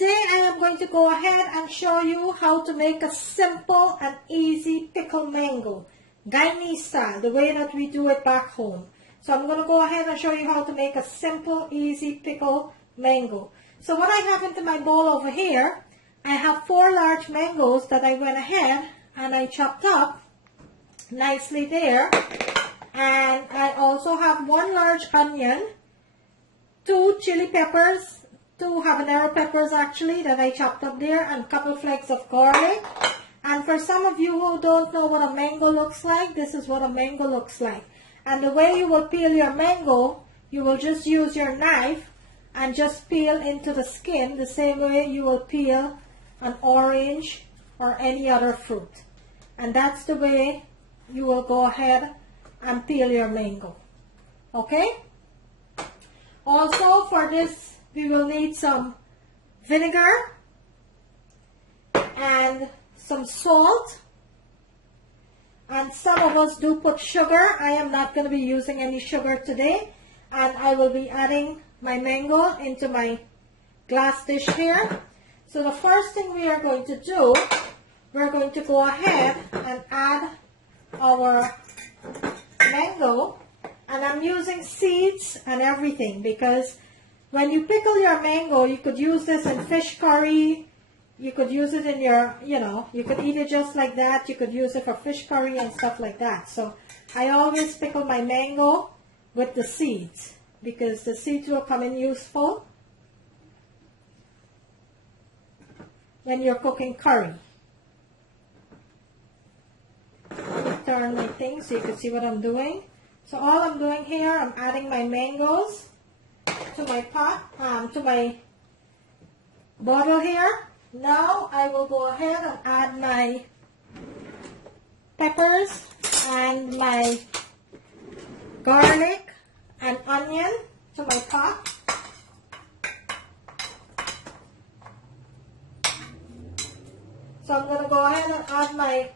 today I am going to go ahead and show you how to make a simple and easy pickled mango, Guyanese style, the way that we do it back home. So I'm going to go ahead and show you how to make a simple, easy pickled mango. So what I have into my bowl over here, I have 4 large mangoes that I went ahead and I chopped up nicely there. And I also have 1 large onion, 2 chili peppers, 2 habanero peppers actually that I chopped up there, and a couple flakes of garlic. And for some of you who don't know what a mango looks like, this is what a mango looks like. And the way you will peel your mango, you will just use your knife and just peel into the skin the same way you will peel an orange or any other fruit. And that's the way you will go ahead and peel your mango. Okay? Also for this, we will need some vinegar and some salt. And some of us do put sugar. I am not going to be using any sugar today. And I will be adding my mango into my glass dish here. So the first thing we are going to do, we're going to go ahead and add our mango. And I'm using seeds and everything because when you pickle your mango, you could use this in fish curry. You could use it in your, you could eat it just like that. You could use it for fish curry and stuff like that. So I always pickle my mango with the seeds because the seeds will come in useful when you're cooking curry. Let me turn my thing so you can see what I'm doing. So all I'm doing here, I'm adding my mangoes to my pot, to my bottle here. Now I will go ahead and add my peppers and my garlic and onion to my pot. So I'm going to go ahead and add my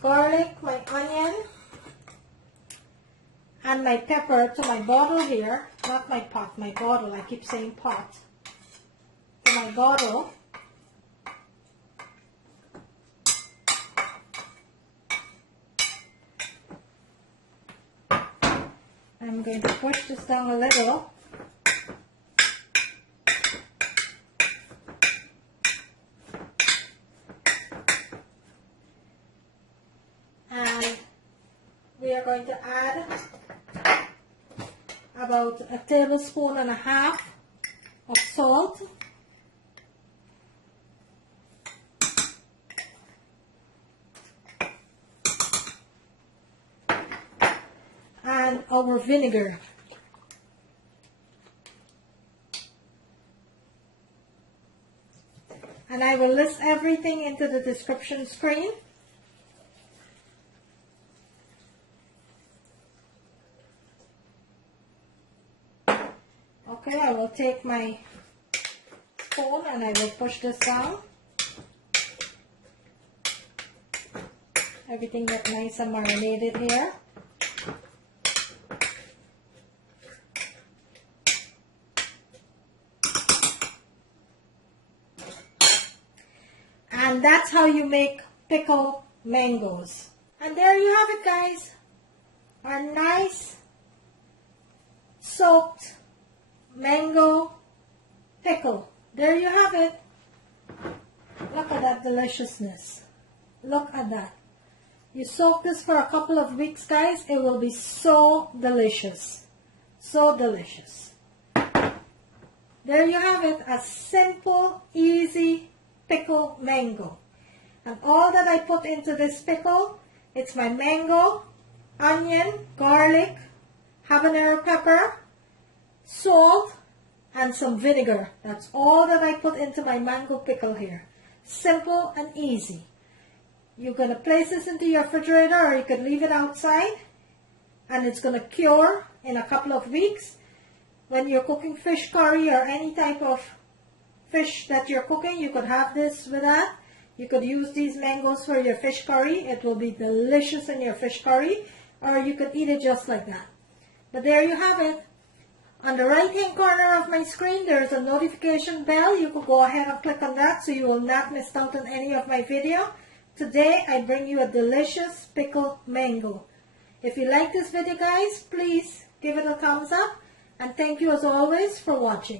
garlic, my onion, and my pepper to my bottle here. Not my pot, my bottle. I keep saying pot. To my bottle. I'm going to push this down a little. And we are going to add about 1.5 tablespoons of salt. And our vinegar. And I will list everything into the description screen. Okay, I will take my spoon and I will push this down. Everything gets nice and marinated here. And that's how you make pickled mangoes. And there you have it, guys. Our nice soaked mango pickle. There you have it. Look at that deliciousness. Look at that. You soak this for a couple of weeks, guys. It will be so delicious. So delicious. There you have it. A simple, easy pickle mango. And all that I put into this pickle, it's my mango, onion, garlic, habanero pepper, salt, and some vinegar. That's all that I put into my mango pickle here. Simple and easy. You're going to place this into your refrigerator or you could leave it outside and it's going to cure in a couple of weeks. When you're cooking fish curry or any type of fish that you're cooking, you could have this with that. You could use these mangoes for your fish curry. It will be delicious in your fish curry, or you could eat it just like that. But there you have it. On the right hand corner of my screen, there is a notification bell. You can go ahead and click on that so you will not miss out on any of my video. Today I bring you a delicious pickled mango. If you like this video guys, please give it a thumbs up, and thank you as always for watching.